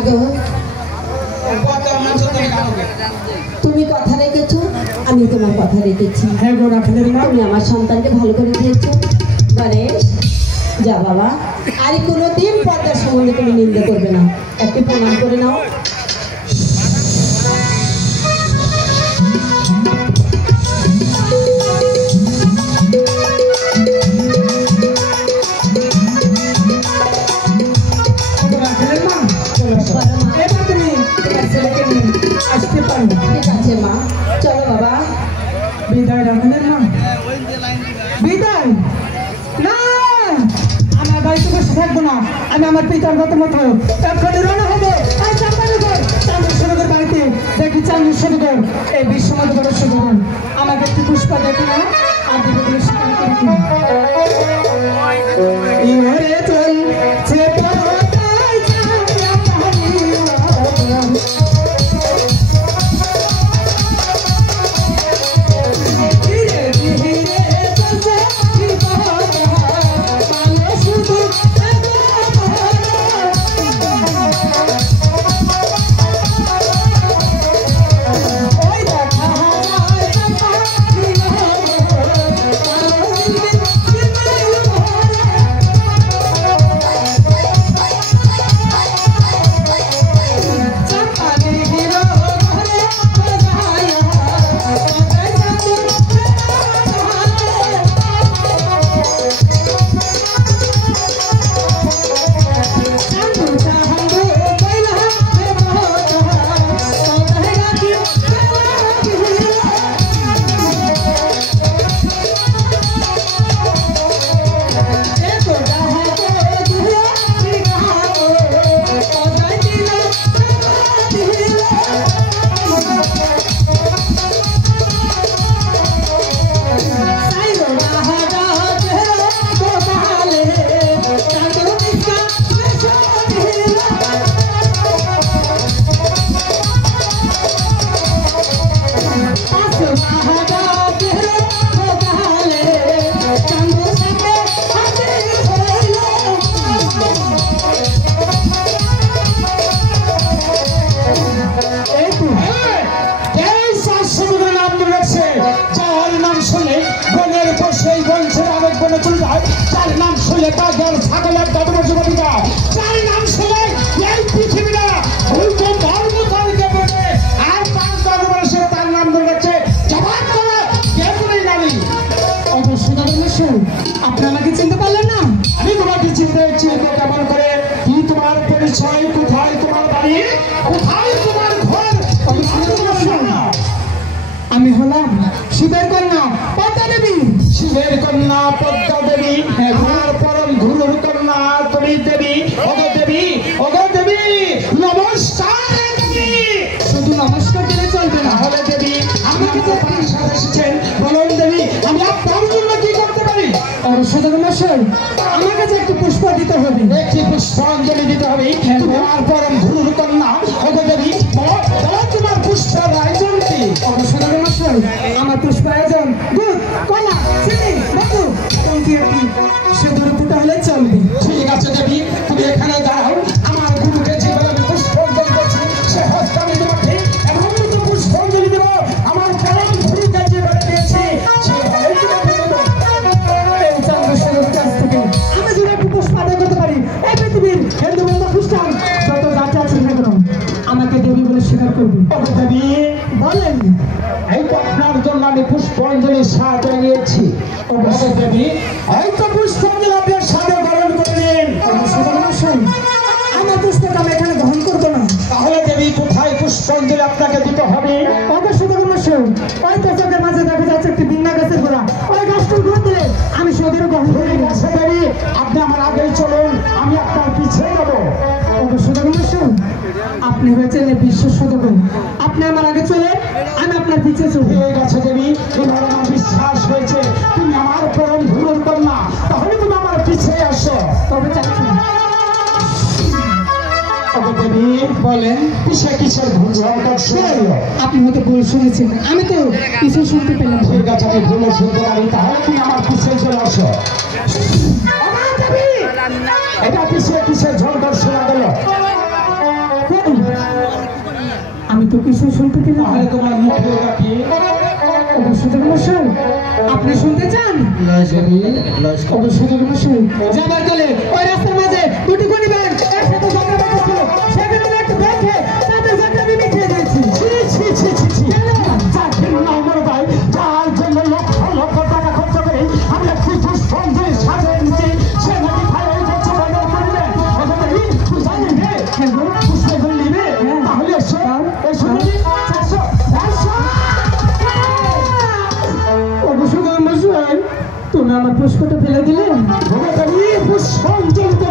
মাগো তুমি কথা রেখেছো, আমি তোমার কথা রেখেছি। হ্যাঁ গো রাখালের মা, তুমি আমার সন্তানকে ভালো করে দিয়েছো। গণেশ যা বাবা, আর কোনোদিন পর্দার সম্বন্ধে তুমি নিন্দা করবে না। একটু প্রণাম করে নাও। ঠিক আছে মা, চলো বাবা। বিদায় রাখালের মা, বিদায় না, আমার বাড়িতে বসে থাকবো না। আমি আমার পিতার মতো এক্ষণে রওনা হবো চান্দ্রেশ্বরের বাড়িতে। দেখি চান্দ্রেশ্বর এই বিশ্বমত বড় আমাকে একটু পুষ্পা দেখে না, আর দিকে দিকে স্বীকার করি আপনি আমাকে চিনতে পারলেন না? আমি তোমাকে চিনতে কেমন করে? কি তোমার পরিচয়? কোথায় তোমার বাড়ি? কোথায় তোমার ঘর? আমি হলাম শিবের কন্যা পদ্মা দেবী। শিবের কন্যা পদ্মা দেবী, আমার পরম গুরুর কন্যা তুমি দেবী। ওগো দেবী, ওগো দেবী, নমস্কার দেবী। শুধু নমস্কার দিলে চলবে না। তাহলে দেবী আমাকে যে সাথে এসেছেন, বলুন দেবী আমি আপনার জন্য কি করতে পারি? আমাকে যে একটু পুষ্প দিতে হবে, একটি পুষ্পাঞ্জলি দিতে হবে। তুমি আমার পরম গুরুর কন্যা, ওগো দেবী, তোমার পুষ্পের আয়োজন কি? আমার পুষ্প আয়োজন দুধ, কলা, চিনি, মধু, সেগুলো ফুটা হলে চলবে। ঠিক আছে দেবী, তুমি এখানে দাঁড়াও। আমার গুরুকে যেভাবে আমি পুষ্পাঞ্জলি দিচ্ছি, সে হস্তে আমি তোমাকে এমন মতো পুষ্পাঞ্জলি দেব, আমার পরম গুরুকে যেভাবে দিয়েছি সেভাবে তোমাকে দেব। এই চন্দ্রেশ্বরের কাছ থেকে আমি যদি একটু পুষ্প আদায় করতে পারি, এই পৃথিবীর হিন্দু বন্ধু খ্রিস্টান যত জাতি আছে না কেন আমাকে দেবী বলে স্বীকার করবে। দেবী বলেন, এই তো আপনার জন্য আমি পুষ্পাঞ্জলি সাথে নিয়েছি। দেবী এই তো পুষ্পাঞ্জলি আপনার সাথে গ্রহণ করলেন। আমার পুষ্পকে আমি এখানে গ্রহণ করবো না। তাহলে দেবী কোথায় পুষ্পাঞ্জলি আপনাকে দিতে হবে? ওই তো চোখের মাঝে দেখা যাচ্ছে একটি বিন্না গাছের গোড়া, ওই গাছটার গোড়া দিলে আমি সদের গ্রহণ করে গেছে দেবী, আপনি আমার আগেই চলুন, আমি আপনার পিছিয়ে যাবো। আপনি হয়েছেন বিশ্ব সদগণ, আপনি আমার আগে চলে, আমি আপনার পিছিয়ে চলবো। ঠিক আছে দেবী, এবার আমার বিশ্বাস হয়েছে তুমি আমার পরম গুরুর কন্যা, তাহলে তুমি আমার পিছিয়ে আসো। তবে চাচ্ছি দেবী বলেন কিসের ভুল? আপনি হয়তো ভুল শুনেছেন, আমি তো কিছু শুনতে পেলাম। ঠিক আছে, আমি ভুল শুনতে পারি, তাহলে তুমি আমার পিছিয়ে চলে আসো। এটা কিসের ঝড় শোনা গেল? তো কিছু শুনতে পেলাম তাহলে তোমার মুখে রাখি অবশ্যই মশাই আপনি শুনতে চান অবশ্যই মশাই যাবার কালে ওই রাস্তার মাঝে দুটি পরিবার একসাথে ঝগড়া বাঁধছিল সেখানে আমি একটা দেখে তাদের ঝগড়া আমি মিটিয়ে দিয়েছি যার জন্য লক্ষ লক্ষ টাকা খরচ করে আমি একটি দুঃসন্দেহ সাজিয়ে নিচ্ছি সে নাকি ভাইয়ের কাছে বাজার করবে তুই জানি রে পুষ্পঞ্জলি নিবে তাহলে এসো এসো অবশ্যই মশাই তুমি আমার পুষ্পটা ফেলে দিলে পুষ্পঞ্জলি